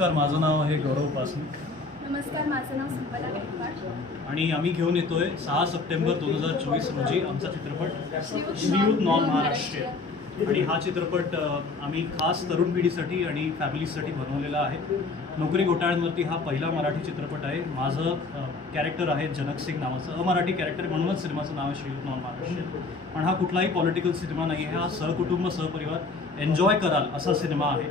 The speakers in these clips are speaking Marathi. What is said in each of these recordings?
नमस्कार माझं नाव आहे गौरव पासनिक नमस्कार माझं नाव संपदा गायकवाड आणि आम्ही घेऊन येतोय सहा सप्टेंबर दोन हजार चोवीस रोजी आमचा चित्रपट श्रीयुत नॉन महाराष्ट्र आणि हा चित्रपट आम्ही खास तरुण पिढीसाठी आणि फॅमिलीसाठी बनवलेला आहे. नोकरी घोटाळ्यांवरती हा पहिला मराठी चित्रपट आहे. माझं कॅरेक्टर आहे जनक सिंग नावाचं अमराठी कॅरेक्टर म्हणूनच सिनेमाचं नाव आहे श्रीयुत नॉन महाराष्ट्र पण हा कुठलाही पॉलिटिकल सिनेमा नाही आहे हा सहकुटुंब सहपरिवार एन्जॉय कराल असा सिनेमा आहे.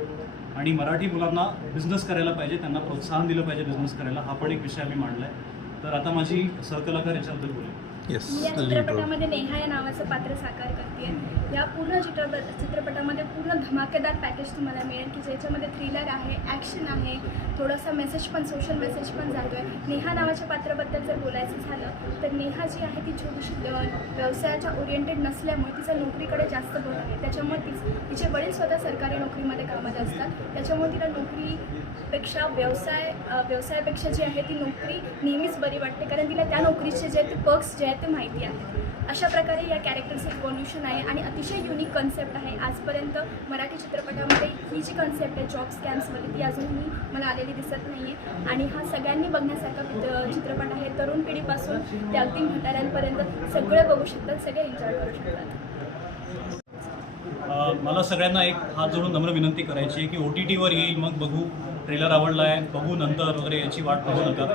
आणि मराठी मुलांना बिझनेस करायला पाहिजे त्यांना प्रोत्साहन दिलं पाहिजे बिझनेस करायला हा पण एक विषय आम्ही मांडला आहे तर आता माझी सहकलाकार याच्याबद्दल बोलेल मी या चित्रपटामध्ये नेहा या नावाचं पात्र साकार करते या पूर्ण चित्रपट चित्रपटामध्ये पूर्ण धमाकेदार पॅकेज तुम्हाला मिळेल की ज्याच्यामध्ये थ्रिलर आहे ॲक्शन आहे थोडासा मेसेज पण सोशल मेसेज पण जातो आहे नेहा नावाच्या पात्राबद्दल जर बोलायचं झालं तर नेहा जी आहे ती छोटीशी व्यवसायाच्या ओरिएंटेड नसल्यामुळे तिचा नोकरीकडे जास्त भर आहे. त्याच्यामुळे तीच तिचे वडील स्वतः सरकारी नोकरीमध्ये कामात असतात. त्याच्यामुळे तिला नोकरीपेक्षा व्यवसाय व्यवसायापेक्षा जी आहे ती नोकरी नेहमीच बरी वाटते. कारण तिला त्या नोकरीचे जे ते पर्क्स जे आहेत ते माहिती आहे अशा प्रकारे या कॅरेक्टरचं इव्हॉल्युशन आहे आणि अतिशय युनिक कन्सेप्ट आहे. आजपर्यंत मराठी चित्रपटामध्ये ही जी कन्सेप्ट आहे जॉब स्कॅम्समध्ये ती अजूनही मला आलेली दिसत नाही आहे आणि हा सगळ्यांनी बघण्यासारखा चित्रपट आहे. तरुण पिढीपासून ते अगदी म्हाताऱ्यांपर्यंत सगळे बघू शकतात सगळे एन्जॉय करू शकतात. मला सगळ्यांना एक हात जोडून नम्र विनंती करायची आहे की ओ टी टीवर येईल मग बघू. ट्रेलर आवडला आहे बघू नंतर वगैरे याची वाट पाहू नका.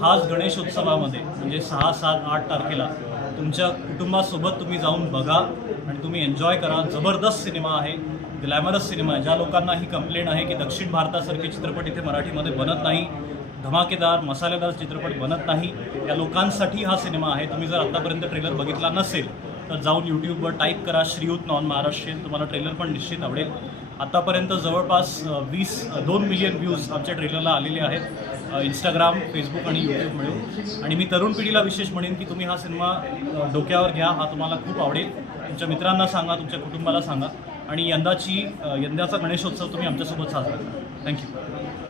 खास गणेशोत्सवामध्ये म्हणजे सहा सात आठ तारखेला तुमच्या कुटुंबासोबत तुम्ही जाऊन बघा. आणि तुम्ही एन्जॉय करा. जबरदस्त सिनेमा आहे. ग्लॅमरस सिनेमा आहे. ज्या लोकांना ही कंप्लेंट आहे की दक्षिण भारतासारखे चित्रपट इथे मराठीमध्ये बनत नाही धमाकेदार मसालेदार चित्रपट बनत नाही या लोकांसाठी हा सिनेमा आहे. तुम्ही जर आत्तापर्यंत ट्रेलर बघितला नसेल तर जाऊन यूट्यूबवर टाईप करा श्रीयुत नॉन महाराष्ट्रीयन. तुम्हाला ट्रेलर पण निश्चित आवडेल. आतापर्यंत जवळपास वीस दोन मिलियन व्ह्यूज आमच्या ट्रेलरला आलेले आहेत. इंस्टाग्राम फेसबुक आणि यूट्यूब मिळून आणि मी तरुण पिढीला विशेष म्हणेन की तुम्ही हा सिनेमा डोक्यावर घ्या. हा तुम्हाला खूप आवडेल. तुमच्या मित्रांना सांगा तुमच्या कुटुंबाला सांगा आणि यंदाची यंदाचा गणेशोत्सव तुम्ही आमच्यासोबत साजरा करा. थँक्यू